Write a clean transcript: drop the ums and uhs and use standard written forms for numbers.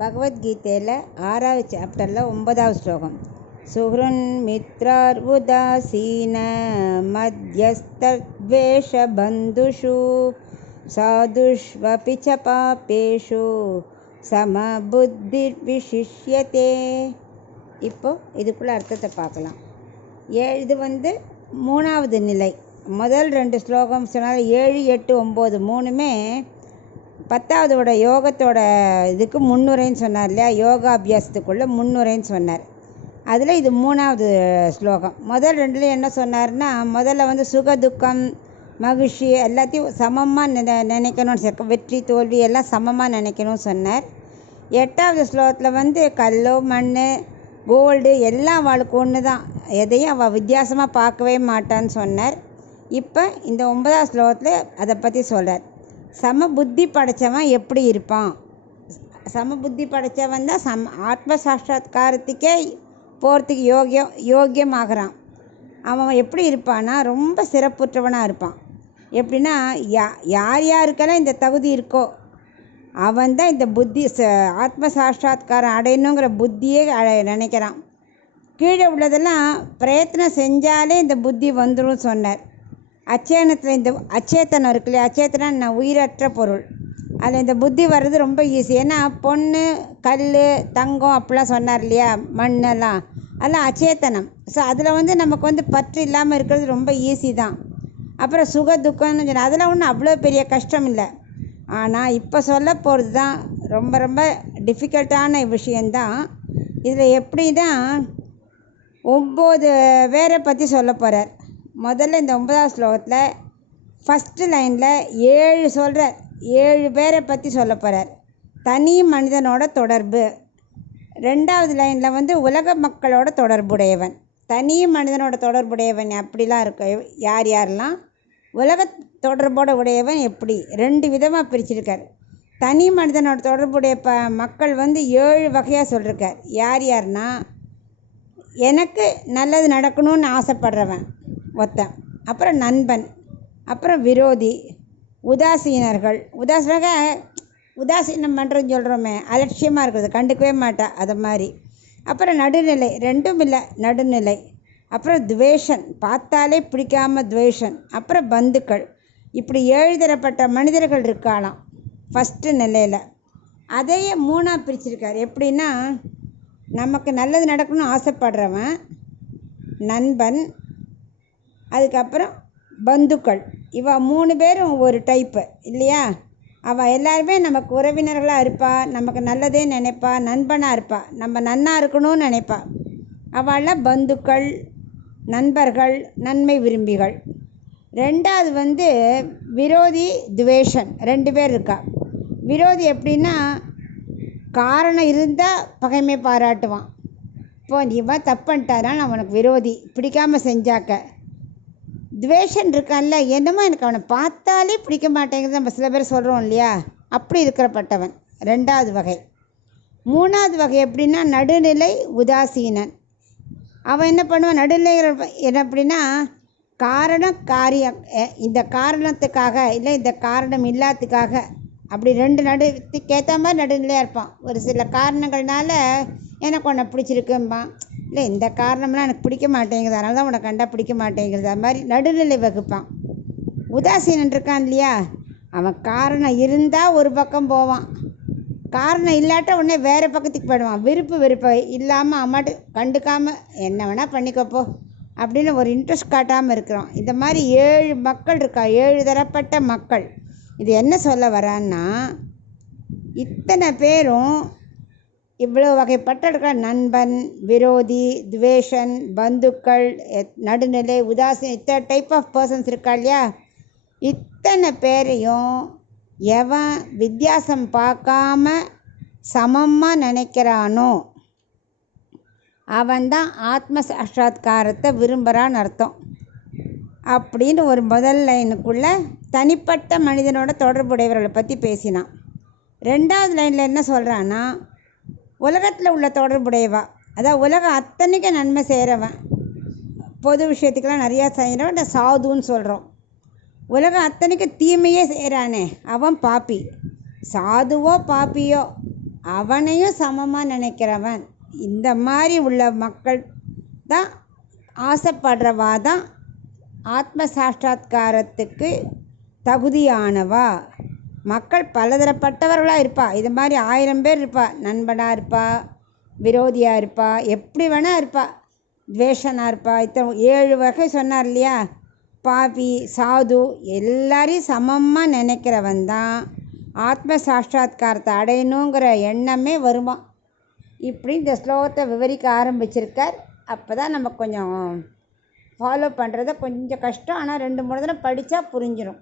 பகவத்கீதையில் 6வது சாப்டரில் 9வது ஸ்லோகம். சுஹ்ருன்மித்ரார் உதாசீன மத்யஸ்தத்வேஷ பந்துஷு சாதுஷ்வபி ச பாபேஷு சமபுத்திர் விசிஷ்யதே. இப்போ இதுக்குள்ள அர்த்தத்தை பார்க்கலாம். இது 3வது நிலை. முதல் 2 ஸ்லோகம் சொன்னால் 7, 8, 9 மூணுமே 10வதோட யோகத்தோட இதுக்கு முன்னுரைன்னு சொன்னார் இல்லையா, யோகாபியாசத்துக்குள்ளே முன்னுரைன்னு சொன்னார். அதில் இது 3வது ஸ்லோகம். முதல் 2ல் என்ன சொன்னார்னா, முதல்ல சுக துக்கம் மகிழ்ச்சி எல்லாத்தையும் சமமாக நினைக்கணும்னு, வெற்றி தோல்வி எல்லாம் சமமாக நினைக்கணும்னு சொன்னார். 8வது ஸ்லோகத்தில் கல் மண் கோல்டு எல்லாம் அவளுக்கு ஒன்று தான், எதையும் அவள் வித்தியாசமாக பார்க்கவே மாட்டான்னு சொன்னார். இப்போ இந்த 9வது ஸ்லோகத்தில் அதை பற்றி சொல்கிறார். சம புத்தி படைத்தவன் எப்படி இருப்பான்? சம புத்தி படைத்தவன் தான் ஆத்ம சாட்சாத்காரத்துக்கே போகிறதுக்கு யோக்கியமாகறான். அவன் எப்படி இருப்பான்னா ரொம்ப சிறப்புற்றவனாக இருப்பான். எப்படின்னா யார் யாருக்கெல்லாம் இந்த தகுதி இருக்கோ அவன் தான் இந்த புத்தி ஆத்ம சாட்சாத்காரம் அடையணுங்கிற புத்தியே நினைக்கிறான். கீழே உள்ளதெல்லாம் பிரயத்னம் செஞ்சாலே இந்த புத்தி வந்துடும் சொன்னார். அச்சேனத்தில் இந்த அச்சேத்தனம் இருக்கு இல்லையா, அச்சேத்தனம் உயிரற்ற பொருள், அதில் இந்த புத்தி வர்றது ரொம்ப ஈஸி. ஏன்னா பொண்ணு கல் தங்கம் அப்படிலாம் சொன்னார் இல்லையா, மண்ணெல்லாம் அதெல்லாம் அச்சேத்தனம். ஸோ அதில் நமக்கு பற்று இல்லாமல் இருக்கிறது ரொம்ப ஈஸி தான். அப்புறம் சுக துக்கம்னு சொன்னால் அதெல்லாம் ஒன்றும் அவ்வளோ பெரிய கஷ்டம் இல்லை. ஆனால் இப்போ சொல்ல போகிறது தான் ரொம்ப ரொம்ப டிஃபிகல்ட்டான விஷயந்தான். இதில் எப்படின்னா 9 பேரை பற்றி சொல்ல போகிறார். முதல்ல இந்த 9வது ஸ்லோகத்தில் ஃபஸ்ட்டு லைனில் 7 சொல்கிறார். 7 பேரை பற்றி சொல்ல போகிறார். தனி மனிதனோட தொடர்பு. 2வது லைனில் உலக மக்களோட தொடர்புடையவன். தனி மனிதனோட தொடர்புடையவன் அப்படிலாம் இருக்கு. யார் யாரெல்லாம் உலக தொடர்போட உடையவன் எப்படி 2 விதமாக பிரிச்சிருக்கார். தனி மனிதனோட தொடர்புடைய மக்கள் 7 வகையாக சொல்லியிருக்கார். யார் யாருன்னா, எனக்கு நல்லது நடக்கணும்னு ஆசைப்படுறவன் ஒருத்தன், அப்புறம் நண்பன், அப்புறம் விரோதி, உதாசீனர்கள். உதாசீனம் பண்ணுறதுன்னு சொல்கிறோமே, அலட்சியமாக இருக்கிறது, கண்டுக்கவே மாட்டா அதை மாதிரி. அப்புறம் நடுநிலை, ரெண்டும் இல்லை நடுநிலை. அப்புறம் துவேஷன், பார்த்தாலே பிடிக்காம துவேஷன். அப்புறம் பந்துக்கள். இப்படி 7 தரப்பட்ட மனிதர்கள் இருக்காளாம் ஃபஸ்ட்டு நிலையில். அதையே 3ஆக பிரிச்சிருக்கார். எப்படின்னா, நமக்கு நல்லது நடக்கணும்னு ஆசைப்படுறவன், நண்பன், அதுக்கப்புறம் பந்துக்கள். இவள் 3 பேரும் ஒரு டைப்பு இல்லையா. அவள் எல்லாருமே நமக்கு உறவினர்களாக இருப்பா, நமக்கு நல்லதே நினைப்பா, நண்பனாக இருப்பா, நம்ம நன்னாக இருக்கணும்னு நினைப்பா. அவளெலாம் பந்துக்கள், நண்பர்கள், நன்மை விரும்பிகள். 2வது விரோதி துவேஷன். 2 பேர் இருக்கா. விரோதி எப்படின்னா, காரணம் இருந்தால் பகைமை பாராட்டுவான். இப்போ இவன் தப்பு பண்ணிட்டாரான் அவனுக்கு விரோதி, பிடிக்காமல் செஞ்சாக்க. துவேஷன் இருக்கான்ல, என்னமோ எனக்கு அவனை பார்த்தாலே பிடிக்க மாட்டேங்குது நம்ம சில பேர் சொல்கிறோம் இல்லையா, அப்படி இருக்கிறப்பட்டவன் 2வது வகை. 3வது வகை எப்படின்னா, நடுநிலை உதாசீனன். அவன் என்ன பண்ணுவான், நடுநிலை என்ன அப்படின்னா, காரணம் காரியம், இந்த காரணத்துக்காக இல்லை இந்த காரணம் இல்லாததுக்காக, அப்படி 2 நடுத்துக்கேற்ற மாதிரி நடுநிலையாக இருப்பான். ஒரு சில காரணங்கள்னால எனக்கு உன்னை பிடிச்சிருக்கும்பான், இல்லை இந்த காரணம்லாம் எனக்கு பிடிக்க மாட்டேங்குது அதனால தான் உன்னை கண்டா பிடிக்க மாட்டேங்கிறது, அது மாதிரி நடுநிலை வகுப்பான். உதாசீனன் இருக்கான் இல்லையா, அவன் காரணம் இருந்தால் ஒரு பக்கம் போவான், காரணம் இல்லாட்ட உடனே வேறு பக்கத்துக்கு போயிடுவான். வெறுப்பு இல்லாமல் அம்மாட்டு கண்டுக்காமல் என்ன வேணால் பண்ணிக்கப்போ அப்படின்னு ஒரு இன்ட்ரெஸ்ட் காட்டாமல் இருக்கிறான். இந்த மாதிரி 7 மக்கள் இருக்கா, 7 தரப்பட்ட மக்கள். இது என்ன சொல்ல வரான்னா, இத்தனை பேரும் இவ்வளோ வகைப்பட்ட இருக்கிற நண்பன், விரோதி, துவேஷன், பந்துக்கள், நடுநிலை, உதாசீன், இத்தனை டைப் ஆஃப் பர்சன்ஸ் இருக்கா இல்லையா. இத்தனை பேரையும் எவன் வித்தியாசம் பார்க்காம சமமாக நினைக்கிறானோ அவன்தான் ஆத்ம சாட்சாத்காரத்தை விரும்புகிறான்னு அர்த்தம். அப்படின்னு ஒரு முதல் லைனுக்குள்ளே தனிப்பட்ட மனிதனோட தொடர்புடையவர்களை பற்றி பேசினான். 2வது லைனில் என்ன சொல்கிறான்னா, உலகத்தில் உள்ள தொடர்புடையவா, அதாவது உலகம் அத்தனைக்கு நன்மை செய்கிறவன், பொது விஷயத்துக்கெல்லாம் நிறையா செய்கிறவன் சாதுன்னு சொல்கிறோம். உலகம் அத்தனைக்கு தீமையே செய்கிறானே அவன் பாப்பி. சாதுவோ பாப்பியோ அவனையும் சமமாக நினைக்கிறவன். இந்த மாதிரி உள்ள மக்கள் தான் ஆசைப்படுறவா தான் ஆத்ம சாட்சா்காரத்துக்கு தகுதியானவா. மக்கள் பலதரப்பட்டவர்களாக இருப்பா. இது மாதிரி 1000 பேர் இருப்பா. நண்பனாக இருப்பா, விரோதியாக இருப்பா, எப்படி வேணால் இருப்பா, துவேஷனாக இருப்பா. 7 வகை சொன்னார் இல்லையா, பாவி, சாது, எல்லாரையும் சமமாக நினைக்கிறவன் தான் ஆத்ம சாட்சா்காரத்தை அடையணுங்கிற எண்ணமே வருமா. இப்படி இந்த ஸ்லோகத்தை விவரிக்க ஆரம்பிச்சிருக்கார். அப்போ தான் நம்ம கொஞ்சம் ஃபாலோ பண்ணுறது கொஞ்சம் கஷ்டம். ஆனால் 2-3 தடவை படித்தா புரிஞ்சிடும்.